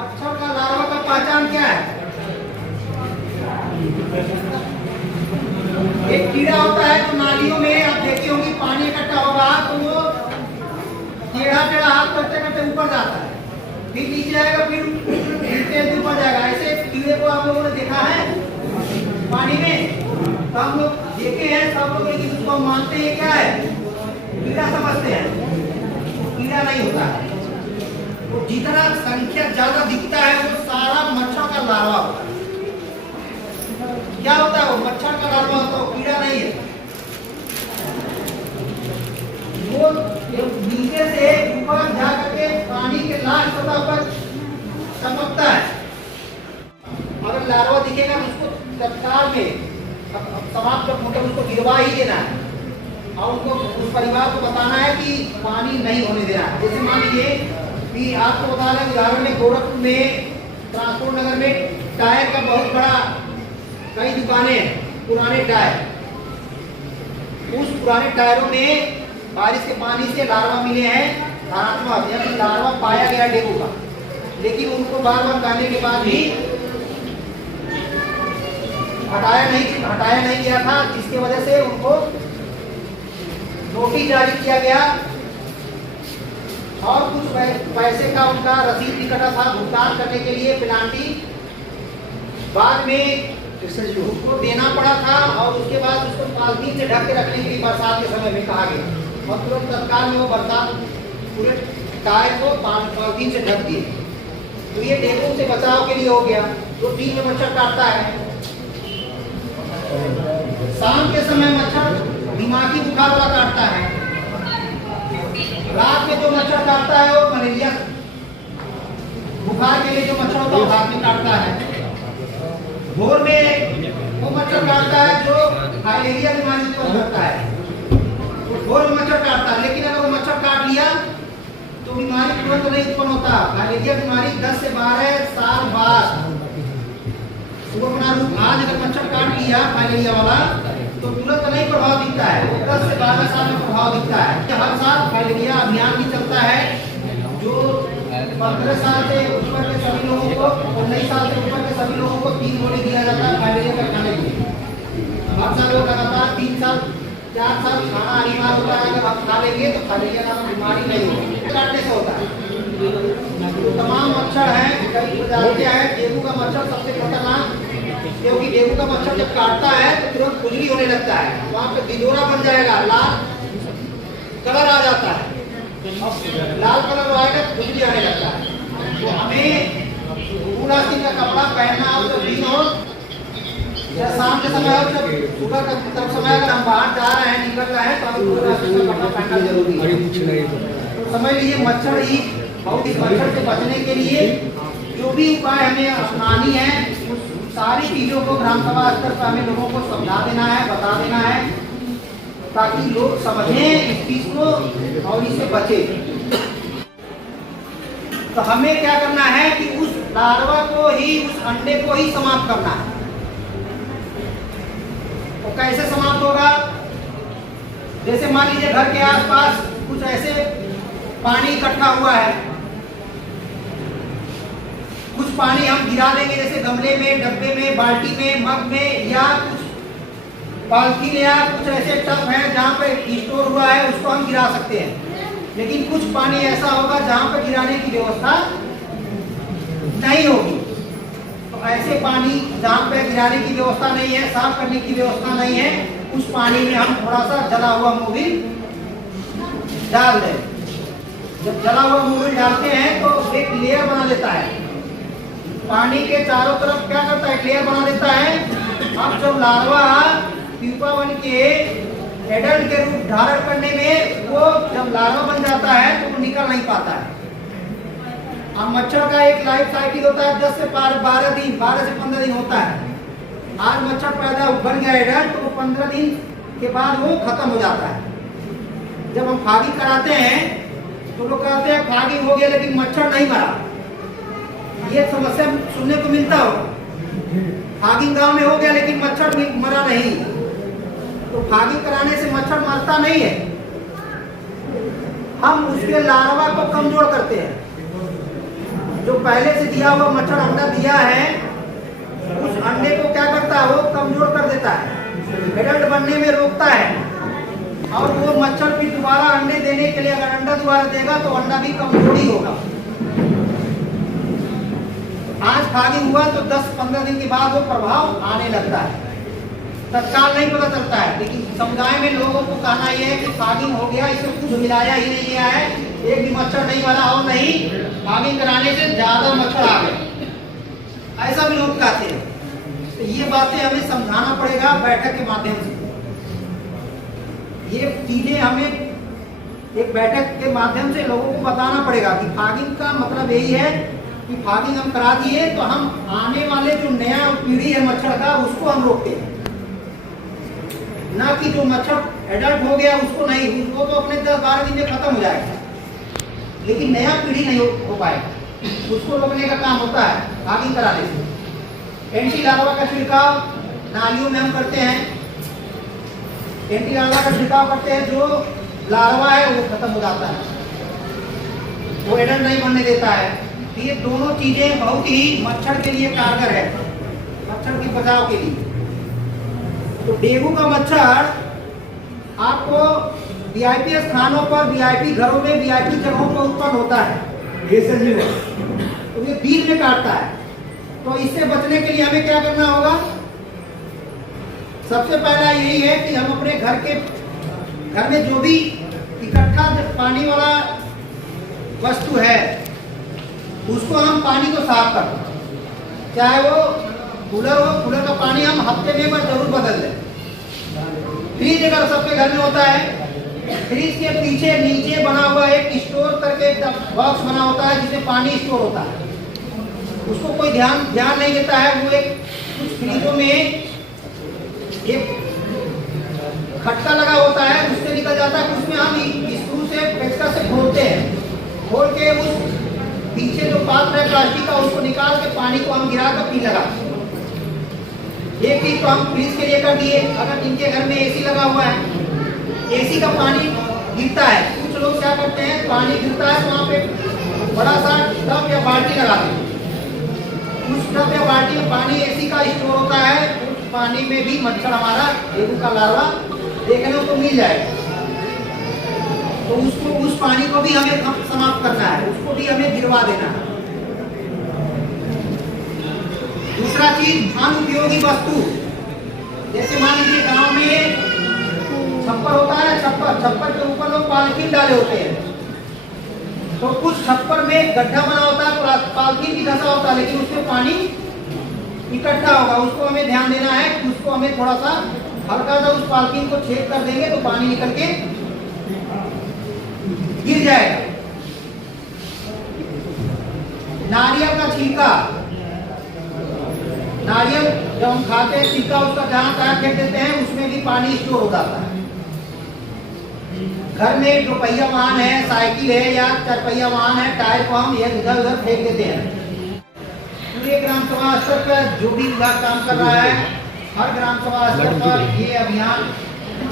मच्छर का लार्वा का पहचान क्या है? एक कीड़ा होता है जो नालियों में आप देखी होंगी पानी इकट्ठा होगा तो वो टेढ़ा टेढ़ा हाथ करते करते ऊपर जाता है, फिर नीचे आएगा, फिर ऊपर जाएगा। ऐसे कीड़े को आप लोगों ने देखा है पानी में? तो हम लोग देखे हैं सब लोग, लेकिन उसको मानते हैं क्या है? कीड़ा समझते हैं। कीड़ा नहीं होता है। तो जितना संख्या ज्यादा दिखता है वो सारा मच्छर का लार्वा होता है। क्या होता है वो? मच्छर का लार्वा होता है, कीड़ा नहीं है। वो नीचे से ऊपर जा करके पानी के लास्ट सतह पर चमकता है। अगर लार्वा दिखेगा तो उसको तत्काल में समाप्त कर, मतलब उसको गिरवा ही देना है और उनको उस परिवार को बताना है कि पानी नहीं होने देना है। जैसे मान लीजिए कि आपको बता रहे उदाहरण में गोरखपुर में ट्रांसपोर्ट नगर में टायर का बहुत बड़ा कई दुकानें हैं, पुराने टायर। उस पुराने टायरों में बारिश के पानी से लार्वा मिले हैं धनात्मक, यानी लार्वा पाया गया डेंगू का, लेकिन उनको बार बार कहने के बाद भी हटाया नहीं गया था, जिसकी वजह से उनको नोटिस जारी किया गया और कुछ पैसे का उनका रसीद भी कटा था भुगतान करने के लिए पेनाल्टी बाद में उसको देना पड़ा था। और उसके बाद उसको पॉलिथीन से ढक के रखने के लिए बरसात के समय में कहा गया और तुरंत तत्काल में वो बरसात पूरे टायर को पॉलिथीन से ढक दिए। तो ये डेंगू से बचाव के लिए हो गया। जो दिन में मच्छर काटता है, शाम के समय मच्छर दिमागी बुखार वाला काटता है, रात में जो मच्छर काटता है वो मलेरिया बुखार के लिए जो मच्छर होता है वो रात में काटता है। भोर में वो मच्छर काटता है जो फाइलेरिया बीमारी उत्पन्न करता है, भोर में मच्छर काटता है। लेकिन अगर वो मच्छर काट लिया तो बीमारी तुरंत नहीं उत्पन्न होता। फाइलेरिया बीमारी 10 से 12 साल बाद वो अपना रूप, आज अगर मच्छर काट लिया फाइलेरिया वाला तो तुरंत नहीं प्रभाव दिखता है, वो 10 से 12 साल में प्रभाव दिखता है। हर साल फाइलेरिया अभियान भी चलता है जो 15 साल से ऊपर के सभी लोगों को, 19 साल से ऊपर के सभी लोगों को 3 गोली दिया जाता है फाइलेरिया का खाने के लिए। हर साल लोग लगातार 3 साल 4 साल खाना अनिवार्य होता है। अगर आप खा लेंगे तो फाइलेरिया का बीमारी नहीं होगी, काटने से होता है। तो तमाम मच्छर हैं, कई प्रजातियां हैं। डेंगू का मच्छर सबसे खतरनाक, क्योंकि डेंगू का मच्छर जब काटता है तो तुरंत खुजली होने लगता है, वहाँ पे दिदोरा बन जाएगा, लाल कलर आ जाता है, लाल कलर आएगा खुजली आने लगता है। तो हमें पूरा दिन का कपड़ा पहनना हो, जब दिन हो या शाम के समय हो, जब सुबह का तब समय अगर हम बाहर जा रहे हैं, निकल रहे हैं तो हमें पूरा कपड़ा पहनना जरूरी है। तो समझ लीजिए मच्छर ही बहुत ही, मच्छर से बचने के लिए जो भी उपाय हमें अपनानी है उस सारी चीजों को ग्राम सभा स्तर पर हमें लोगों को समझा देना है, बता देना है, ताकि लोग समझें इस चीज को और इससे बचे। तो हमें क्या करना है कि उस लार्वा को ही, उस अंडे को ही समाप्त करना है। तो कैसे समाप्त होगा? जैसे मान लीजिए घर के आसपास कुछ ऐसे पानी इकट्ठा हुआ है, कुछ पानी हम गिरा देंगे, जैसे गमले में, डब्बे में, बाल्टी में, मग में, या कुछ पॉलिथीन या कुछ ऐसे टब है जहाँ पे स्टोर हुआ है उसको हम गिरा सकते हैं। लेकिन कुछ पानी ऐसा होगा जहाँ पे गिराने की व्यवस्था नहीं होगी। तो ऐसे पानी जहाँ पे गिराने की व्यवस्था नहीं है, साफ करने की व्यवस्था नहीं है, उस पानी में हम थोड़ा सा जला हुआ मोबिल डाल दें। जब जला हुआ मोबिल डालते हैं तो एक लेयर बना देता है, पानी के चारों तरफ क्या करता है, लेयर बना देता है। अब जब लार्वा प्यूपा बन के एडल्ट के रूप धारण करने में, वो जब लार्वा बन जाता है तो वो निकल नहीं पाता है। अब मच्छर का एक लाइफ साइकिल होता है 10 से 12 दिन, 12 से 15 दिन होता है। आज मच्छर पैदा बन गया एडल्ट तो 15 दिन के बाद वो खत्म हो जाता है। जब हम फागिंग कराते हैं तो लोग कहते हैं फागिंग हो गया लेकिन मच्छर नहीं मरा। ये समस्या सुनने को मिलता हो, फागिंग गांव में हो गया लेकिन मच्छर मरा नहीं। तो फागिंग कराने से मच्छर मरता नहीं है, हम उसके लार्वा को कमजोर करते हैं। जो पहले से दिया हुआ मच्छर अंडा दिया है उस अंडे को क्या करता है, वो कमजोर कर देता है, एडल्ट बनने में रोकता है। और वो मच्छर फिर दोबारा अंडे देने के लिए अगर अंडा दोबारा देगा तो अंडा भी कमजोर ही होगा। आज फॉगिंग हुआ तो 10-15 दिन के बाद वो प्रभाव आने लगता है, तत्काल नहीं पता चलता है। लेकिन समुदाय में लोगों को कहना यह है कि फॉगिंग हो गया, इसे कुछ मिलाया ही नहीं गया है, एक भी मच्छर नहीं मरा और नहीं फॉगिंग कराने से ज्यादा मच्छर आ गए, ऐसा भी लोग कहते हैं। तो ये बातें हमें समझाना पड़ेगा बैठक के माध्यम से। ये चीजें हमें एक बैठक के माध्यम से लोगों को बताना पड़ेगा कि फॉगिंग का मतलब यही है कि फॉगिंग हम करा दिए तो हम आने वाले जो नया पीढ़ी है मच्छर का उसको हम रोकते हैं, ना कि जो मच्छर एडल्ट हो गया उसको नहीं, उसको तो अपने 10-12 दिन में खत्म हो जाएगा, लेकिन नया पीढ़ी नहीं हो पाएगा, उसको रोकने का काम होता है फॉगिंग कराने से। एंटी लार्वा का छिड़काव नालियों में हम करते हैं, एंटी लार्वा का छिड़काव करते हैं, जो लार्वा है वो खत्म हो जाता है, वो एडल्ट नहीं बनने देता है। ये दोनों चीजें बहुत ही मच्छर के लिए कारगर है, मच्छर के बचाव के लिए। तो डेंगू का मच्छर आपको वीआईपी स्थानों पर, वीआईपी घरों में, वीआईपी जगहों पर उत्पन्न होता है, तो ये बीच में काटता है। तो इससे बचने के लिए हमें क्या करना होगा? सबसे पहला यही है कि हम अपने घर में जो भी इकट्ठा पानी वाला वस्तु है उसको हम पानी को साफ कर, चाहे वो कूलर हो, कूलर का पानी हम हफ्ते में जरूर बदल दें। फ्रिज अगर सबके घर में होता है, फ्रिज के पीछे नीचे बना हुआ एक स्टोर करके बॉक्स बना होता है जिसमें पानी स्टोर होता है, उसको कोई ध्यान नहीं देता है। वो एक कुछ फ्रिजों में एक खटका लगा होता है, उससे निकल जाता है, उसमें हम स्क्रू से पेचकस से खोलते हैं, खोल के उस पीछे जो पात्र है प्लास्टिक का उसको निकाल के पानी को हम गिरा कर पी लगा। एक चीज तो हम फ्रिज के लिए कर दिए। अगर जिनके घर में एसी लगा हुआ है, एसी का पानी गिरता है, कुछ लोग क्या करते हैं, पानी गिरता है तो वहाँ पे बड़ा सा टब या बाल्टी लगा देते हैं, उस टब या बाल्टी में पानी एसी का स्टोर होता है, उस पानी में भी मच्छर हमारा डेंगू का लार्वा देखने को मिल जाएगा। तो उसको, उस पानी को भी हमें समाप्त करना है, उसको भी हमें गिरवा देना है। दूसरा चीज, अनुपयोगी वस्तु, जैसे मान लीजिए गांव में छप्पर होता है, छप्पर के ऊपर लोग पॉलिथीन डाले होते हैं, तो कुछ छप्पर में गड्ढा बना होता है, पॉलिथीन भी धंसा होता है, लेकिन उसमें पानी इकट्ठा होगा, उसको हमें ध्यान देना है कि उसको हमें थोड़ा सा हल्का सा उस पॉलिथीन को छेद कर देंगे तो पानी निकल के गिर जाएगा। नारियल का छिलका, नारियल जब हम खाते हैं छिलका उसका जहां तहां फेंक देते हैं, उसमें भी पानी स्टोर हो जाता है। घर में जो पहिया वाहन है, साइकिल है या 4 पहिया वाहन है, टायर को हम इधर उधर फेंक देते हैं। पूरे ग्राम सभा स्तर पर जो भी विभाग काम कर रहा है, हर ग्राम सभा स्तर पर ये अभियान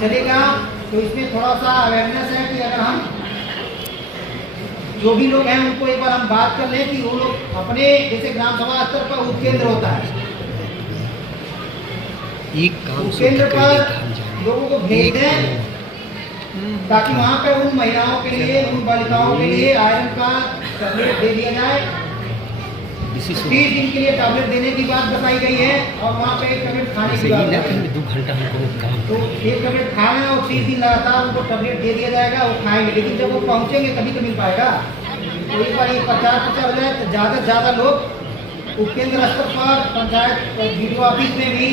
चलेगा। तो इसमें थोड़ा सा अवेयरनेस है कि अगर हम जो भी लोग हैं उनको एक बार हम बात कर लें कि वो लोग अपने, जैसे ग्राम सभा स्तर पर उपकेंद्र होता है, उपकेंद्र पर लोगों को भेज दें ताकि वहाँ पे उन महिलाओं के लिए, उन बालिकाओं के लिए आयरन का टैबलेट दे दिया जाए। 30 दिन के लिए टैबलेट देने की बात बताई गई है और वहाँ पे एक टैबलेट खाने की बात है। 2 घंटा तो एक टैबलेट खाना और 30 दिन लगातार उनको टैबलेट दे दिया जाएगा, वो खाएंगे। लेकिन जब वो पहुँचेंगे तभी तो मिल पाएगा। तो एक बार ये 50-50 हो जाए तो ज़्यादा से ज़्यादा लोग उपकेंद्र स्तर पर, पंचायत वीडियो ऑफिस में भी,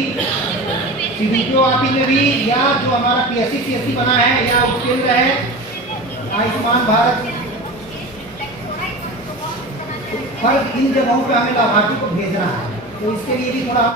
सीडीपीओ ऑफिस में भी, या जो हमारा PSC CSC बना है या उपकेंद्र है आयुष्मान भारत, हर इन जगहों पे हमें लाभार्थी को भेजना है। तो इसके लिए भी थोड़ा